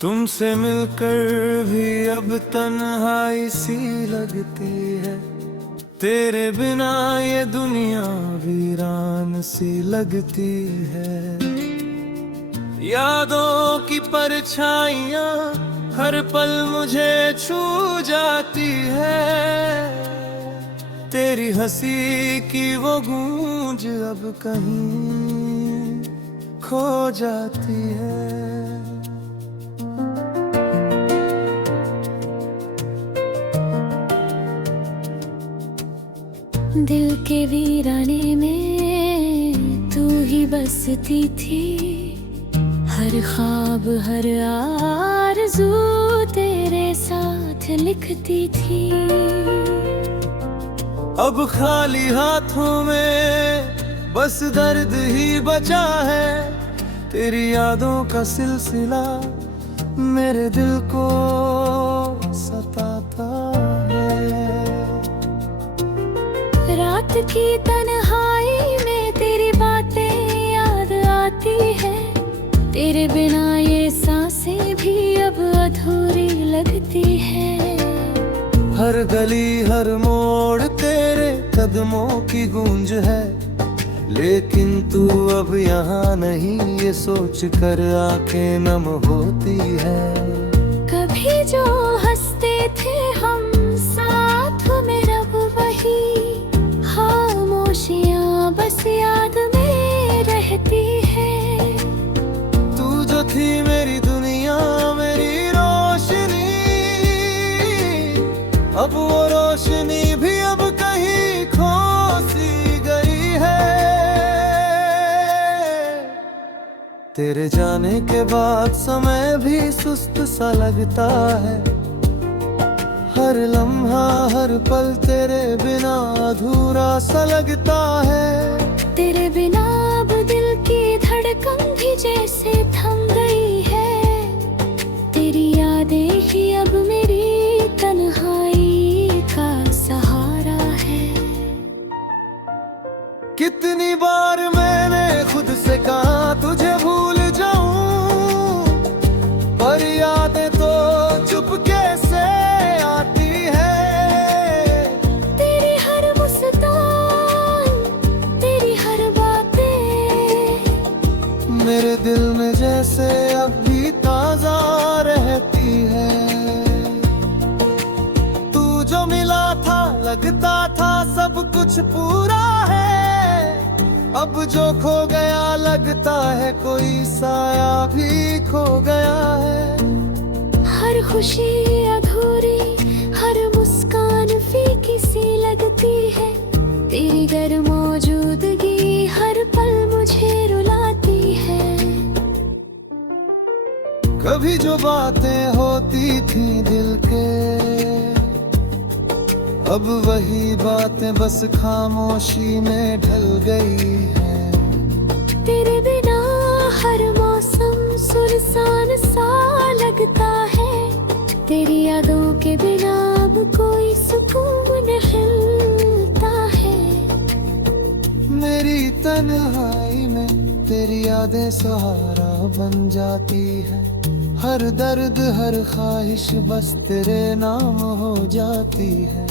तुमसे मिलकर भी अब तन्हाई सी लगती है। तेरे बिना ये दुनिया वीरान सी लगती है। यादों की परछाइयाँ हर पल मुझे छू जाती है। तेरी हंसी की वो गूंज अब कहीं खो जाती है। दिल के वीराने में तू ही बसती थी। हर ख्वाब हर आरज़ू तेरे साथ लिखती थी। अब खाली हाथों में बस दर्द ही बचा है। तेरी यादों का सिलसिला मेरे दिल को सताता है। रात की तन्हाई में तेरी बातें याद आती है। तेरे बिना ये सांसें भी अब अधूरी लगती है। हर गली हर मोड़ तेरे कदमों की गूंज है। लेकिन तू अब यहाँ नहीं, ये सोच कर आंखें नम होती है। कभी जो हंसते थे हम साथ में रब वही खामोशियाँ बस याद में रहती है। तू जो थी मेरी दुनिया मेरी रोशनी, अब वो रोशनी भी अब कहीं खो सी गई है। तेरे जाने के बाद समय भी सुस्त सा लगता है। हर लम्हा हर पल तेरे बिना अधूरा सा लगता है। तेरे बिना अब दिल की धड़कन भी जैसे थम गई है। तेरी यादें ही अब मेरी तन्हाई का सहारा है। कितनी बार मैंने खुद से कहा तुझे भूल जाऊं, पर यादें तो चुपके से आती है। तेरी हर मुस्कान तेरी हर बातें मेरे दिल में जैसे अब भी ताजा रहती है। तू जो मिला था लगता था सब कुछ पूरा है। अब जो खो गया लगता है कोई साया भी खो गया है। हर खुशी अधूरी हर मुस्कान फीकी सी लगती है। तेरी गर मौजूदगी हर पल मुझे रुलाती है। कभी जो बातें होती थी दिल के, अब वही बातें बस खामोशी में ढल गई है। तेरे बिना हर मौसम सुनसान सा लगता है। तेरी यादों के बिना अब कोई सुकून नहीं मिलता है। मेरी तन्हाई में तेरी यादें सहारा बन जाती है। हर दर्द हर ख्वाहिश बस तेरे नाम हो जाती है।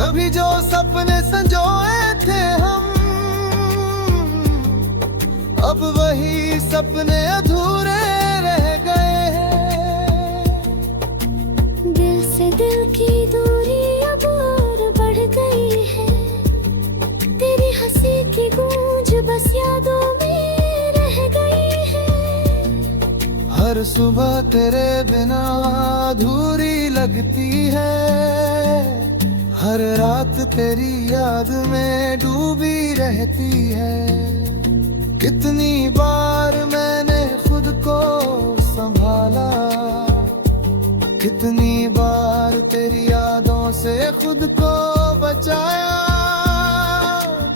कभी जो सपने संजोए थे हम, अब वही सपने अधूरे रह गए हैं। दिल से दिल की दूरी अब और बढ़ गई है। तेरी हंसी की गूंज बस यादों में रह गई है। हर सुबह तेरे बिना अधूरी लगती है। हर रात तेरी याद में डूबी रहती है। कितनी बार मैंने खुद को संभाला, कितनी बार तेरी यादों से खुद को बचाया,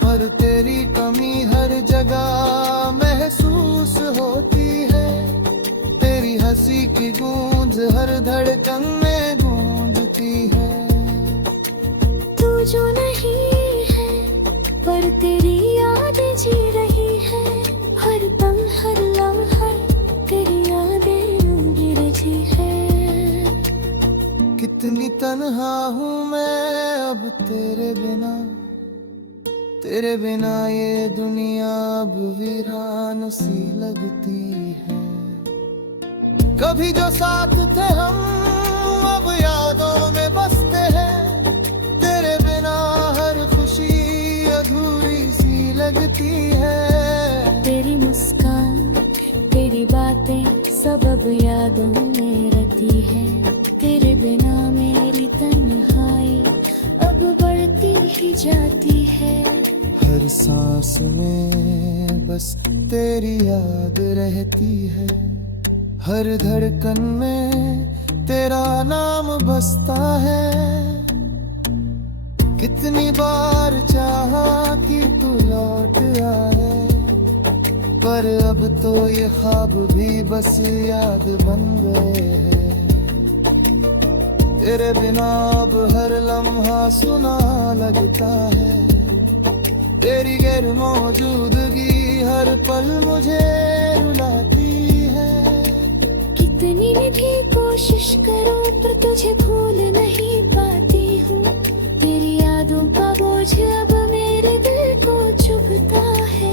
पर तेरी कमी हर जगह महसूस होती है। तेरी हंसी की गूंज हर धड़कन में गूंजती है। तू जो नहीं है पर तेरी यादें जी रही है। हर पल हर लम्हा तेरी यादें गिरती कितनी तन्हा हूँ मैं अब तेरे बिना ये दुनिया अब वीरान सी लगती है। कभी जो साथ थे हम अब यादों में बसते हैं, तेरे बिना हर खुशी अधूरी सी लगती है। तेरी मुस्कान, तेरी बातें सब अब यादों में रहती है। तेरे बिना मेरी तन्हाई अब बढ़ती ही जाती है। हर सांस में बस तेरी याद रहती है, हर धड़कन में तेरा नाम बसता है। कितनी बार चाहा कि तू लौट आए, पर अब तो ये ख्वाब भी बस याद बन गए हैं। तेरे बिना अब हर लम्हा सुना लगता है, तेरी गैर मौजूदगी हर पल मुझे रुलाती है। कितनी भी कोशिश करूं पर तुझे भूल नहीं पाती हूँ। तेरी यादों का बोझ अब मेरे दिल को चुभता है।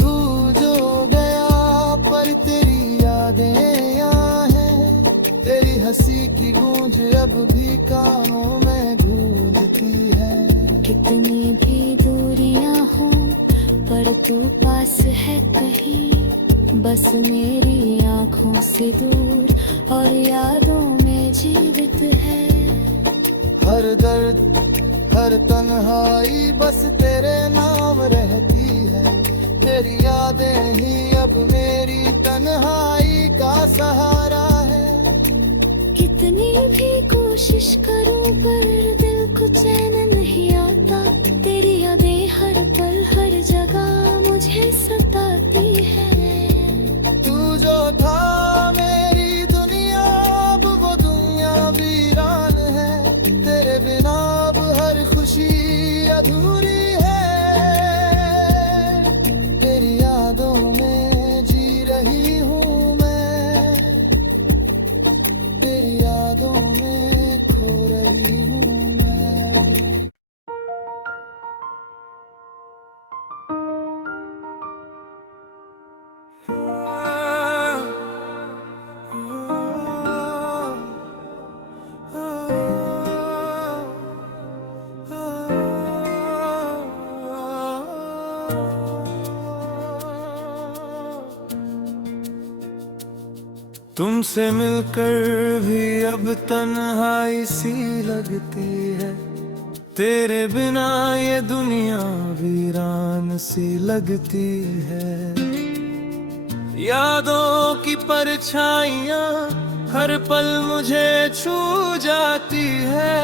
तू जो गया पर तेरी यादें यहाँ हैं, तेरी हंसी की गूंज अब भी कानों में गूंजती है। कितनी भी दूरियां हो पर तू पास है कहीं, बस मेरी आँखों से दूर और यादों में जीवित है। हर दर्द हर तन्हाई बस तेरे नाम रहती है, तेरी यादें ही अब मेरी तन्हाई का सहारा है। कितनी भी कोशिश करूं पर दिल को चैन नहीं आता। तेरी यादें हर पल हर जगह मुझे सताती है। तू जो था मेरी दुनिया अब वो दुनिया वीरान है, तेरे बिना अब हर खुशी अधूरी है। तेरी यादों में जी रही हूँ मैं, तेरी यादों में खो रही हूँ मैं। तुमसे मिलकर भी अब तन्हाई सी लगती है, तेरे बिना ये दुनिया वीरान सी लगती है। यादों की परछाइयाँ हर पल मुझे छू जाती है,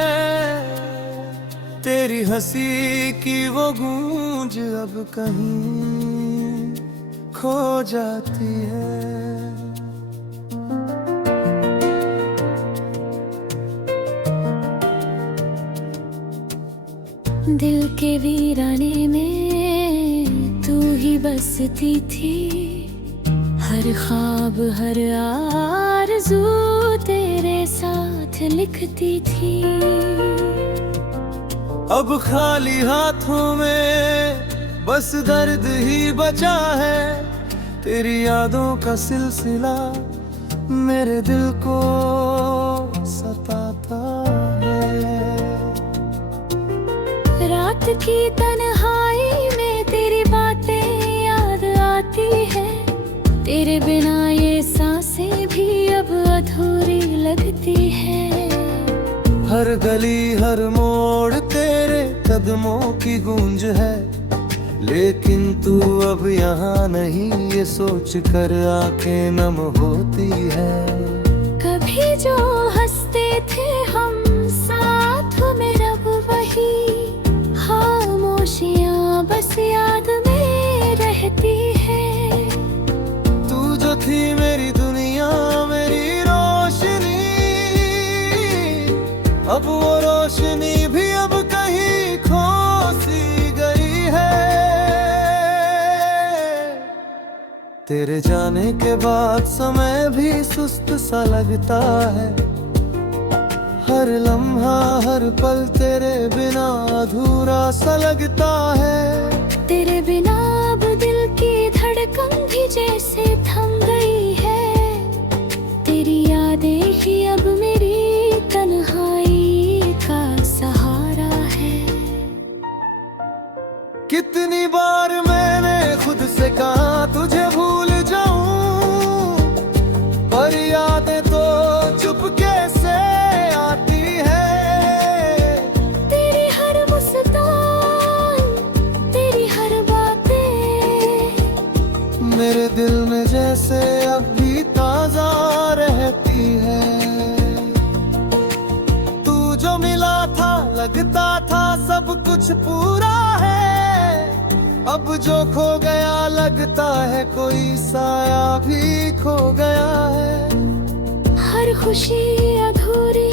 तेरी हंसी की वो गूंज अब कहीं खो जाती है। दिल के वीराने में तू ही बसती थी, हर ख्वाब हर आरज़ू तेरे साथ लिखती थी। अब खाली हाथों में बस दर्द ही बचा है, तेरी यादों का सिलसिला मेरे दिल को सताता है। रात की तन्हाई में तेरी बातें याद आती है, तेरे बिना ये सांसें भी अब अधूरी लगती है। हर गली हर मोड़ तेरे कदमों की गूंज है, लेकिन तू अब यहाँ नहीं ये सोच कर आंखें नम होती है। कभी जो हंसते थे हम साथ में रब वही खामोशियाँ बस याद में रहती है। तू जो थी मेरी दुनिया मेरी रोशनी, अब वो रोशनी भी अब कहीं खो सी गई है। तेरे जाने के बाद समय भी सुस्त सा लगता है, हर लम्हा हर पल तेरे बिना अधूरा सा लगता है। तेरे बिना अब दिल की धड़कन भी जैसे थम गई है। तेरी यादें ही अब मेरी तन्हाई का सहारा है। कितनी बार मैंने खुद से कहा तुझे भूल जाऊं, पर यादें तो चुपके से आती है। तेरी हर मुस्कान, तेरी हर बातें मेरे दिल में जैसे अब भी ताजा रहती है। तू जो मिला था लगता था सब कुछ पूरा है, अब जो खो गया लगता है कोई साया भी खो गया है। हर खुशी अधूरी,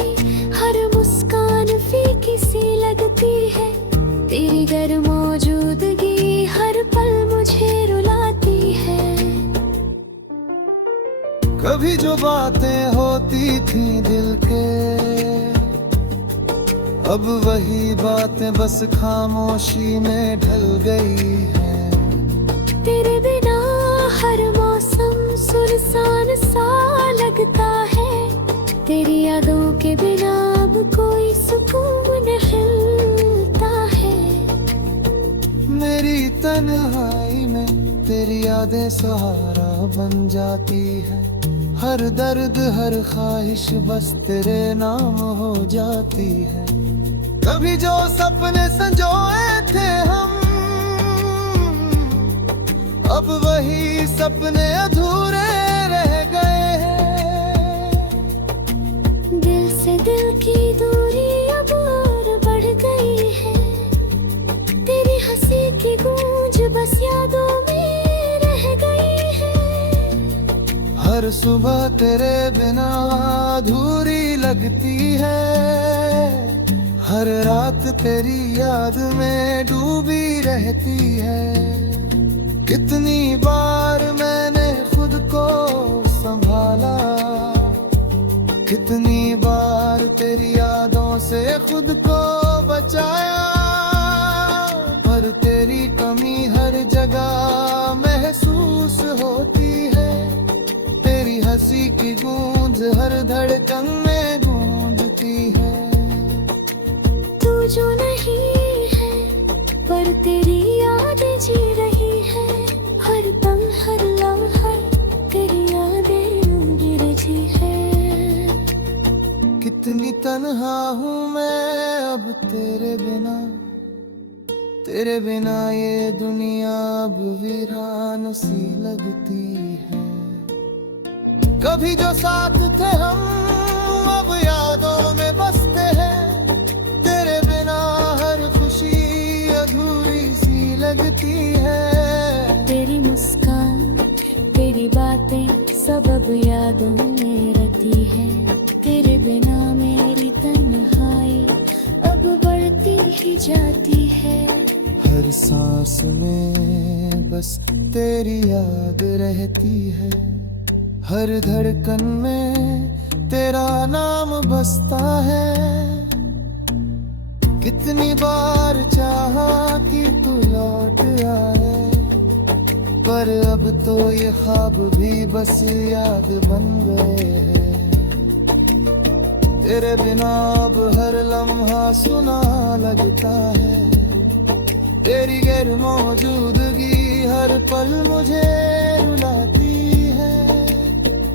हर मुस्कान फीकी सी लगती है। तेरी गर मौजूदगी हर पल मुझे रुलाती है। कभी जो बातें होती थी दिल के, अब वही बातें बस खामोशी में ढल गई है। तेरे बिना हर मौसम सुनसान सा लगता है। तेरी यादों के बिना अब कोई सुकून नहीं मिलता है। मेरी तन्हाई में तेरी यादें सहारा बन जाती है। हर दर्द हर ख्वाहिश बस तेरे नाम हो जाती है। कभी जो सपने संजोए थे हम, अब वही सपने अधूरे रह गए हैं। दिल से दिल की दूरी अब और बढ़ गई है। तेरी हंसी की गूंज बस यादों में रह गई है। हर सुबह तेरे बिना अधूरी लगती है। हर रात तेरी याद में डूबी रहती है। कितनी बार मैंने खुद को संभाला, कितनी बार तेरी यादों से खुद को बचाया, पर तेरी कमी हर जगह महसूस होती है। तेरी हंसी की गूंज हर धड़कन में गूंजती है। तू जो नहीं है पर तेरी यादें जी रही है। हर पल हर लम्हा तेरी यादें गिरती है। कितनी तन्हा हूँ मैं अब तेरे बिना, तेरे बिना ये दुनिया अब वीरान सी लगती है। कभी जो साथ थे हम अब यादों में बसते हैं। तेरे बिना हर खुशी अधूरी सी लगती है। तेरी मुस्कान, तेरी बातें सब अब यादों में रहती है। तेरे बिना मेरी तन्हाई अब बढ़ती ही जाती है। हर सांस में बस तेरी याद रहती है। हर धड़कन में तेरा नाम बसता है। कितनी बार चाहा कि तू लौट आए, पर अब तो ये ख्वाब भी बस याद बन गए हैं। तेरे बिना अब हर लम्हा सुना लगता है। तेरी गैर मौजूदगी हर पल मुझे रुलाती है।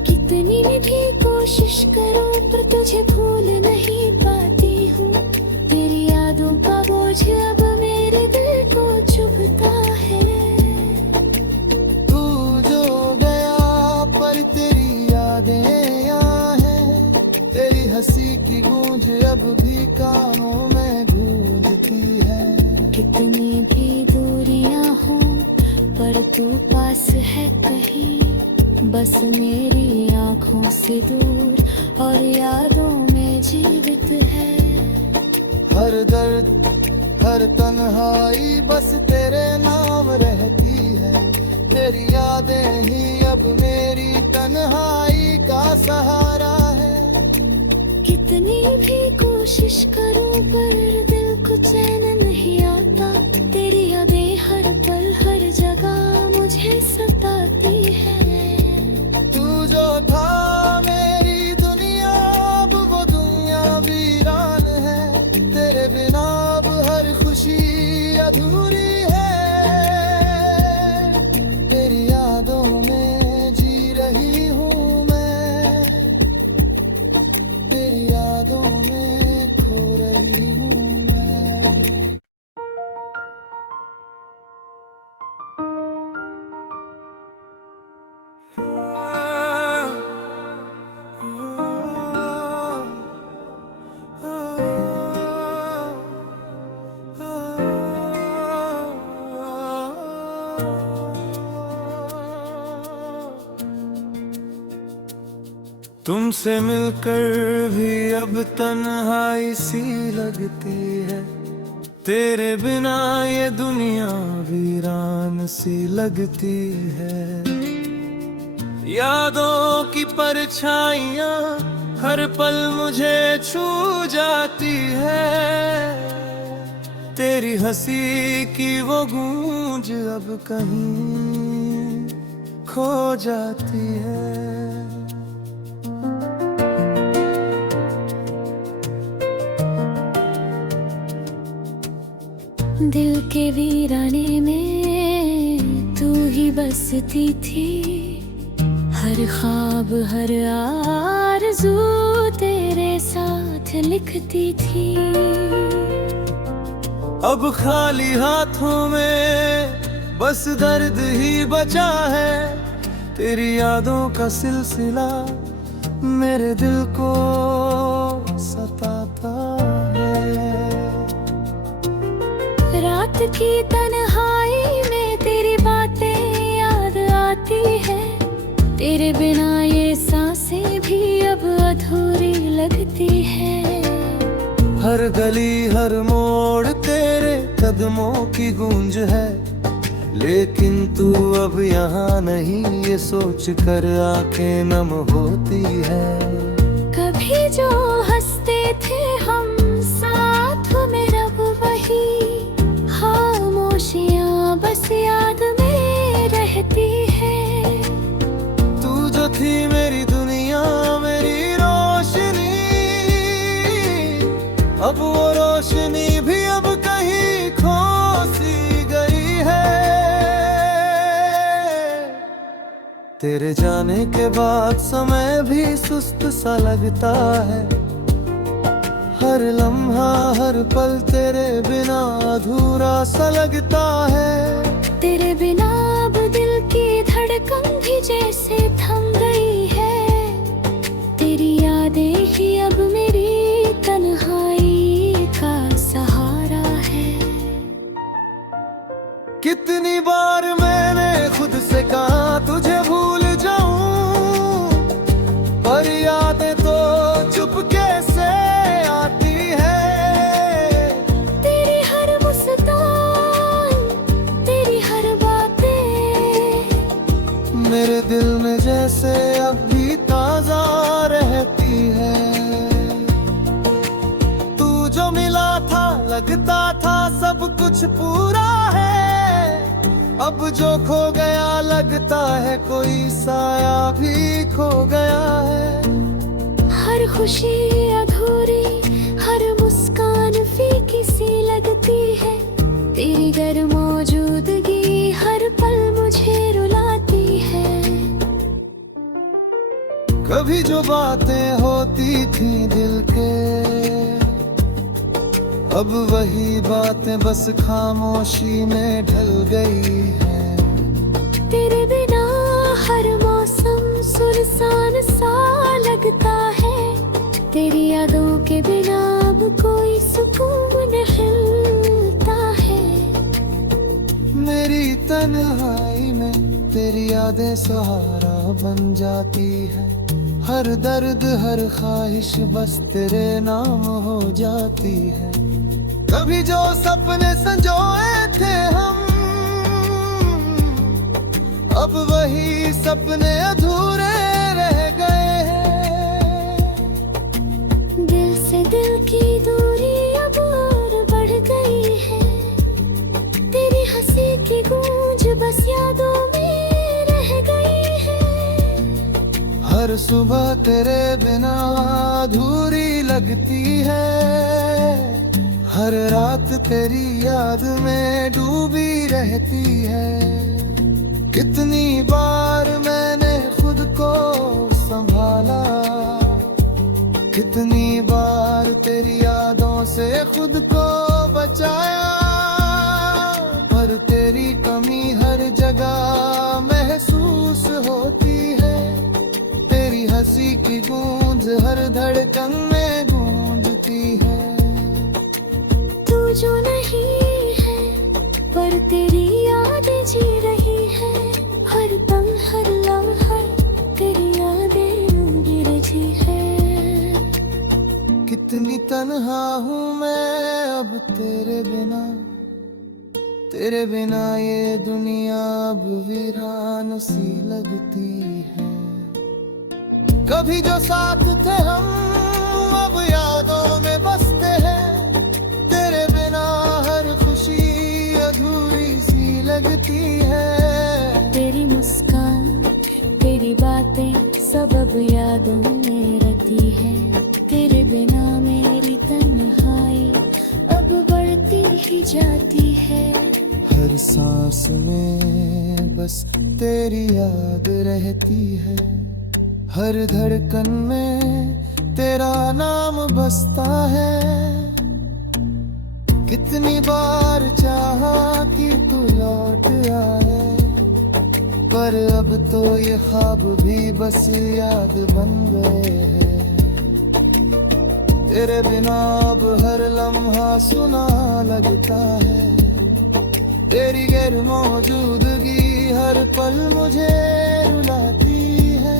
कितनी भी कोशिश करूं पर तुझे भूल नहीं पाती हूँ। तेरी यादों का बोझ अब मेरे दिल को चुभता है। तू जो गया पर तेरी यादें यहाँ हैं। तेरी हंसी की गूंज अब भी कानों में गूंजती है। कितनी भी दूरियां हों पर तू पास है कहीं। बस मेरी आँखों से दूर और यादों में जीवित है। हर दर्द हर तन्हाई बस तेरे नाम रहती है। तेरी यादें ही अब मेरी तन्हाई का सहारा है। कितनी भी कोशिश करूं पर दिल को चैन नहीं आता। तेरी यादें हर पल हर जगह मुझे सताती है। तू जो था मेरी दुनिया, अब वो दुनिया वीरान है। तेरे बिना अब हर खुशी अधूरी है। तेरी यादों में जी रही हूँ मैं, तेरी यादों में खो रही हूँ मैं। तुमसे मिलकर भी अब तन्हाई सी लगती है। तेरे बिना ये दुनिया वीरान सी लगती है। यादों की परछाइयाँ हर पल मुझे छू जाती है। तेरी हंसी की वो गूंज अब कहीं खो जाती है। दिल के वीराने में तू ही बसती थी। हर ख्वाब हर आरज़ू तेरे साथ लिखती थी। अब खाली हाथों में बस दर्द ही बचा है। तेरी यादों का सिलसिला मेरे दिल को सताता है। रात की तन्हाई में तेरी बातें याद आती है। तेरे बिना ये सांसें भी अब अधूरी लगती है। हर गली हर मोड़ तेरे कदमों की गूंज है। लेकिन तू अब यहाँ नहीं, ये सोच कर आंखें नम होती है। कभी जो हंसते थे हम साथ में रब वही खामोशियाँ बस याद में रहती है। तू जो थी मेरी दुनिया मेरी रोशनी, अब वो रोशनी भी अब कहीं खो सी गई है। तेरे जाने के बाद समय भी सुस्त सा लगता है। हर लम्हा हर पल तेरे बिना अधूरा सा लगता है। तेरे बिना अब दिल की धड़कन भी जैसे थम गई है। तेरी यादें ही अब मेरी तन्हाई का सहारा है। कितनी बार मैंने खुद से कहा तुझे भूल जाऊं, पर यादें तो चुपके से आती है। तेरी हर मुस्कान तेरी हर बातें मेरे दिल में जैसे अब भी ताजा रहती है। तू जो मिला था लगता था सब कुछ पूरा है। अब जो खो गया लगता है कोई साया भी खो गया है। हर खुशी अधूरी हर मुस्कान फीकी सी लगती है। तेरी गर मौजूदगी हर पल मुझे रुलाती है। कभी जो बातें होती थी दिल के, अब वही बातें बस खामोशी में ढल गई है। तेरे बिना हर मौसम सुनसान सा लगता है। तेरी यादों के बिना अब कोई सुकून नहीं मिलता है। मेरी तन्हाई में तेरी यादें सहारा बन जाती है। हर दर्द हर ख्वाहिश बस तेरे नाम हो जाती है। कभी जो सपने संजोए थे हम, अब वही सपने अधूरे रह गए हैं। बस यादों में रह गई है। हर सुबह तेरे बिना अधूरी लगती है, हर रात तेरी याद में डूबी रहती है। कितनी बार मैंने खुद को संभाला, कितनी बार तेरी यादों से खुद को बचाया, पर तेरी कमी हर जगह महसूस होती है। तेरी हंसी की गूंज हर धड़कन में गूंजती है। तू जो नहीं है पर तेरी यादें जी रही है, हर पल हर लम्हा तेरी यादें गिरती है। कितनी तन्हा हूँ मैं अब तेरे बिना ये दुनिया अब वीरान सी लगती है। कभी जो साथ थे हम अब यादों में बसते हैं, तेरे बिना हर खुशी अधूरी सी लगती है। तेरी मुस्कान तेरी बातें सब अब यादों में रहती है। तेरे बिना मेरी तन्हाई अब बढ़ती ही जाती है। हर सांस में बस तेरी याद रहती है, हर धड़कन में तेरा नाम बसता है। कितनी बार चाहा कि तू लौट आए, पर अब तो ये ख्वाब भी बस याद बन गए हैं। तेरे बिना अब हर लम्हा सुना लगता है, तेरी गैर मौजूदगी हर पल मुझे रुलाती है।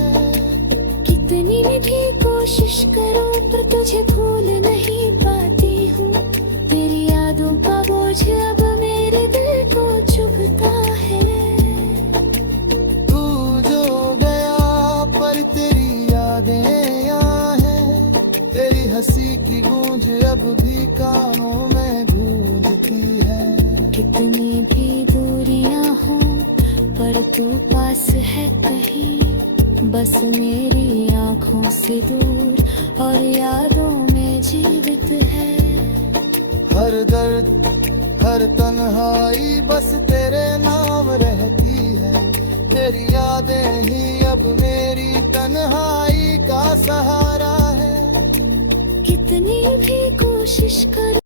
कितनी भी कोशिश करूं पर तुझे भूल नहीं पाती हूँ। तेरी यादों का बोझ अब मेरे दिल को चुभता है। तू जो गया पर तेरी यादें यहाँ हैं, तेरी हंसी की गूंज अब भी कानों में गूंजती है। कितनी भी दूरियां हों पर तू पास है कहीं, बस मेरी आँखों से दूर और यादों में जीवित है। हर दर्द हर तन्हाई बस तेरे नाम रहती है। तेरी यादें ही अब मेरी तन्हाई का सहारा है। कितनी भी कोशिश कर